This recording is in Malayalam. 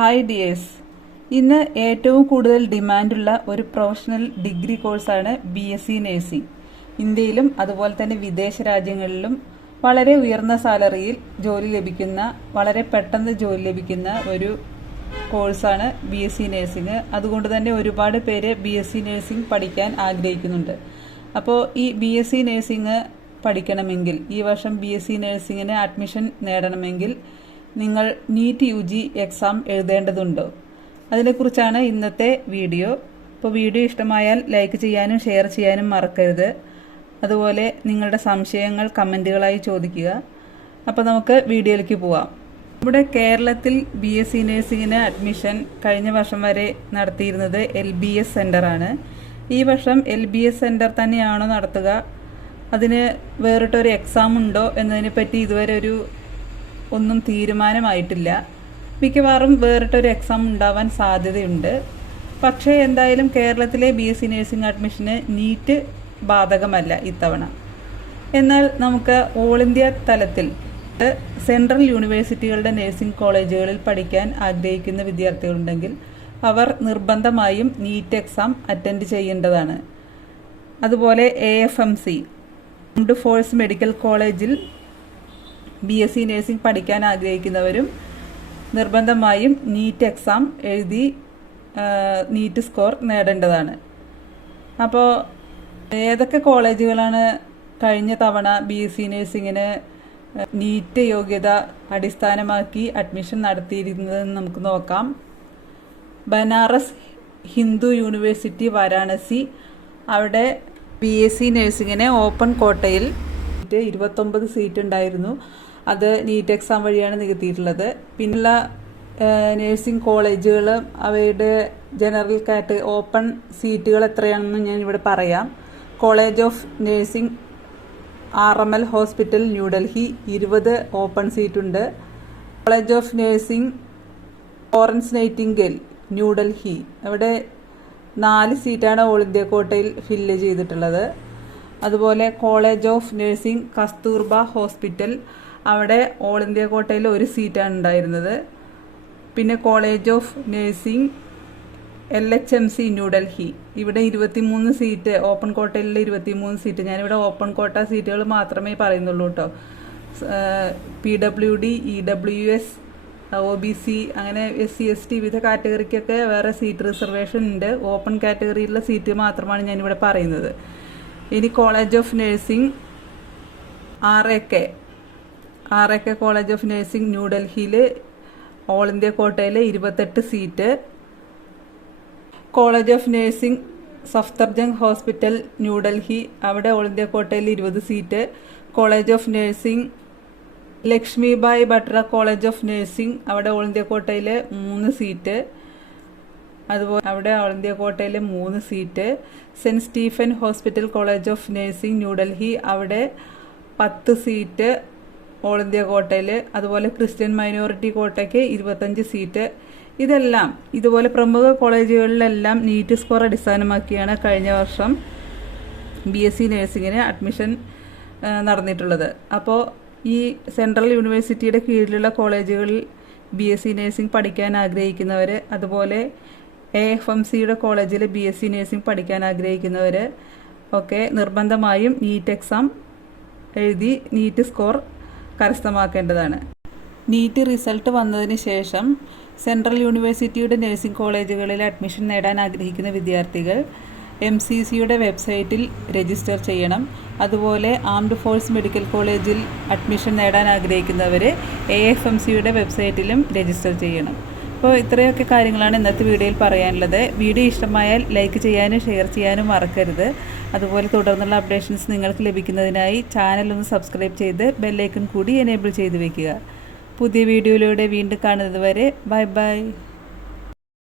ഹായ് ഡിയേഴ്സ്, ഇന്ന് ഏറ്റവും കൂടുതൽ ഡിമാൻഡുള്ള ഒരു പ്രൊഫഷണൽ ഡിഗ്രി കോഴ്സാണ് BSc നഴ്സിംഗ്. ഇന്ത്യയിലും അതുപോലെ തന്നെ വിദേശ രാജ്യങ്ങളിലും വളരെ ഉയർന്ന സാലറിയിൽ ജോലി ലഭിക്കുന്ന, വളരെ പെട്ടെന്ന് ജോലി ലഭിക്കുന്ന ഒരു കോഴ്സാണ് BSc നഴ്സിംഗ്. അതുകൊണ്ട് തന്നെ ഒരുപാട് പേര് BSc നഴ്സിംഗ് പഠിക്കാൻ ആഗ്രഹിക്കുന്നുണ്ട്. അപ്പോൾ ഈ BSc നഴ്സിംഗ് പഠിക്കണമെങ്കിൽ, ഈ വർഷം BSc നഴ്സിംഗിന് അഡ്മിഷൻ നേടണമെങ്കിൽ നിങ്ങൾ നീറ്റ് UG എക്സാം എഴുതേണ്ടതുണ്ടോ? അതിനെക്കുറിച്ചാണ് ഇന്നത്തെ വീഡിയോ. അപ്പോൾ വീഡിയോ ഇഷ്ടമായാൽ ലൈക്ക് ചെയ്യാനും ഷെയർ ചെയ്യാനും മറക്കരുത്. അതുപോലെ നിങ്ങളുടെ സംശയങ്ങൾ കമൻറ്റുകളായി ചോദിക്കുക. അപ്പോൾ നമുക്ക് വീഡിയോയിലേക്ക് പോവാം. ഇവിടെ കേരളത്തിൽ BSc നഴ്സിംഗിന് അഡ്മിഷൻ കഴിഞ്ഞ വർഷം വരെ നടത്തിയിരുന്നത് LBS സെൻ്ററാണ്. ഈ വർഷം LBS സെൻ്റർ തന്നെയാണോ നടത്തുക, അതിന് വേറിട്ടൊരു എക്സാം ഉണ്ടോ എന്നതിനെപ്പറ്റി ഇതുവരെ ഒന്നും തീരുമാനമായിട്ടില്ല. മിക്കവാറും വേറിട്ടൊരു എക്സാം ഉണ്ടാവാൻ സാധ്യതയുണ്ട്. പക്ഷേ എന്തായാലും കേരളത്തിലെ BSc നഴ്സിംഗ് അഡ്മിഷന് നീറ്റ് ബാധകമല്ല ഇത്തവണ. എന്നാൽ നമുക്ക് ഓൾ ഇന്ത്യ തലത്തിൽ സെൻട്രൽ യൂണിവേഴ്സിറ്റികളുടെ നഴ്സിംഗ് കോളേജുകളിൽ പഠിക്കാൻ ആഗ്രഹിക്കുന്ന വിദ്യാർത്ഥികളുണ്ടെങ്കിൽ അവർ നിർബന്ധമായും നീറ്റ് എക്സാം അറ്റൻഡ് ചെയ്യേണ്ടതാണ്. അതുപോലെ AFMC ആംഡ് ഫോഴ്സ് മെഡിക്കൽ കോളേജിൽ BSc നഴ്സിംഗ് പഠിക്കാൻ ആഗ്രഹിക്കുന്നവരും നിർബന്ധമായും നീറ്റ് എക്സാം എഴുതി നീറ്റ് സ്കോർ നേടേണ്ടതാണ്. അപ്പോൾ ഏതൊക്കെ കോളേജുകളാണ് കഴിഞ്ഞ തവണ BSc നഴ്സിംഗിന് നീറ്റ് യോഗ്യത അടിസ്ഥാനമാക്കി അഡ്മിഷൻ നടത്തിയിരുന്നതെന്ന് നമുക്ക് നോക്കാം. ബനാറസ് ഹിന്ദു യൂണിവേഴ്സിറ്റി വാരാണസി, അവിടെ BSc നഴ്സിംഗിന് ഓപ്പൺ കോട്ടയിൽ 29 സീറ്റ് ഉണ്ടായിരുന്നു. അത് നീറ്റ് എക്സാം വഴിയാണ് നികത്തിയിട്ടുള്ളത്. പിന്നെയുള്ള നഴ്സിംഗ് കോളേജുകൾ, അവയുടെ ജനറൽ ഓപ്പൺ സീറ്റുകൾ എത്രയാണെന്ന് ഞാൻ ഇവിടെ പറയാം. College of nursing RML hospital New Delhi 20 open സീറ്റുണ്ട്. College of nursing Florence Nightingale New Delhi, അവിടെ 4 സീറ്റാണ് ഓൾ ഇന്ത്യ കോട്ടയിൽ ഫില്ല് ചെയ്തിട്ടുള്ളത്. അതുപോലെ college of nursing Kasturba hospital, അവിടെ ഓൾ ഇന്ത്യ കോട്ടയിൽ 1 സീറ്റാണ് ഉണ്ടായിരുന്നത്. പിന്നെ college of nursing LHMC New Delhi, ഇവിടെ 23 സീറ്റ്, ഓപ്പൺ കോട്ടയിലുള്ള 23 സീറ്റ്. ഞാനിവിടെ ഓപ്പൺ കോട്ട സീറ്റുകൾ മാത്രമേ പറയുന്നുള്ളൂ കേട്ടോ. PWD, EWS, OBC, അങ്ങനെ SC ST വിവിധ കാറ്റഗറിക്കൊക്കെ വേറെ സീറ്റ് റിസർവേഷൻ ഉണ്ട്. ഓപ്പൺ കാറ്റഗറിയിലുള്ള സീറ്റ് മാത്രമാണ് ഞാനിവിടെ പറയുന്നത്. ഇനി college of nursing RAK college of nursing ന്യൂഡൽഹിയിൽ ഓൾ ഇന്ത്യ കോട്ടയിൽ 28 seat. College of nursing Safdarjung hospital New Delhi, അവിടെ ഓൾ ഇന്ത്യ കോട്ടയിൽ 20 seat. College of nursing Lakshmibai Batra college of nursing, അവിടെ ഓൾ ഇന്ത്യ കോട്ടയിൽ 3 സീറ്റ്. അതുപോലെ അവിടെ ഓൾ ഇന്ത്യ കോട്ടയിൽ 3 seat. Saint Stephen hospital college of nursing New Delhi, അവിടെ 10 സീറ്റ് ഓൾ ഇന്ത്യ കോട്ടയിൽ. അതുപോലെ ക്രിസ്ത്യൻ മൈനോറിറ്റി കോട്ടയ്ക്ക് 25 സീറ്റ്. ഇതെല്ലാം ഇതുപോലെ പ്രമുഖ കോളേജുകളിലെല്ലാം നീറ്റ് സ്കോർ അടിസ്ഥാനമാക്കിയാണ് കഴിഞ്ഞ വർഷം BSc നഴ്സിംഗിന് അഡ്മിഷൻ നടന്നിട്ടുള്ളത്. അപ്പോൾ ഈ സെൻട്രൽ യൂണിവേഴ്സിറ്റിയുടെ കീഴിലുള്ള കോളേജുകളിൽ BSc നഴ്സിംഗ് പഠിക്കാൻ ആഗ്രഹിക്കുന്നവർ, അതുപോലെ AFMCയുടെ കോളേജിൽ BSc നഴ്സിംഗ് പഠിക്കാൻ ആഗ്രഹിക്കുന്നവർ ഒക്കെ നിർബന്ധമായും നീറ്റ് എക്സാം എഴുതി നീറ്റ് സ്കോർ കരസ്ഥമാക്കേണ്ടതാണ്. നീറ്റ് റിസൾട്ട് വന്നതിന് ശേഷം സെൻട്രൽ യൂണിവേഴ്സിറ്റിയുടെ നഴ്സിംഗ് കോളേജുകളിൽ അഡ്മിഷൻ നേടാൻ ആഗ്രഹിക്കുന്ന വിദ്യാർത്ഥികൾ MCCയുടെ വെബ്സൈറ്റിൽ രജിസ്റ്റർ ചെയ്യണം. അതുപോലെ ആംഡ് ഫോഴ്സ് മെഡിക്കൽ കോളേജിൽ അഡ്മിഷൻ നേടാൻ ആഗ്രഹിക്കുന്നവർ AFMCയുടെ വെബ്സൈറ്റിലും രജിസ്റ്റർ ചെയ്യണം. അപ്പോൾ ഇത്രയൊക്കെ കാര്യങ്ങളാണ് ഇന്നത്തെ വീഡിയോയിൽ പറയാനുള്ളത്. വീഡിയോ ഇഷ്ടമായാൽ ലൈക്ക് ചെയ്യാനും ഷെയർ ചെയ്യാനും മറക്കരുത്. അതുപോലെ തുടർന്നുള്ള അപ്ഡേഷൻസ് നിങ്ങൾക്ക് ലഭിക്കുന്നതിനായി ചാനൽ ഒന്ന് സബ്സ്ക്രൈബ് ചെയ്ത് ബെല്ലൈക്കൺ കൂടി എനേബിൾ ചെയ്ത് വയ്ക്കുക. പുതിയ വീഡിയോയിലൂടെ വീണ്ടും കാണുന്നത് വരെ ബൈ ബൈ.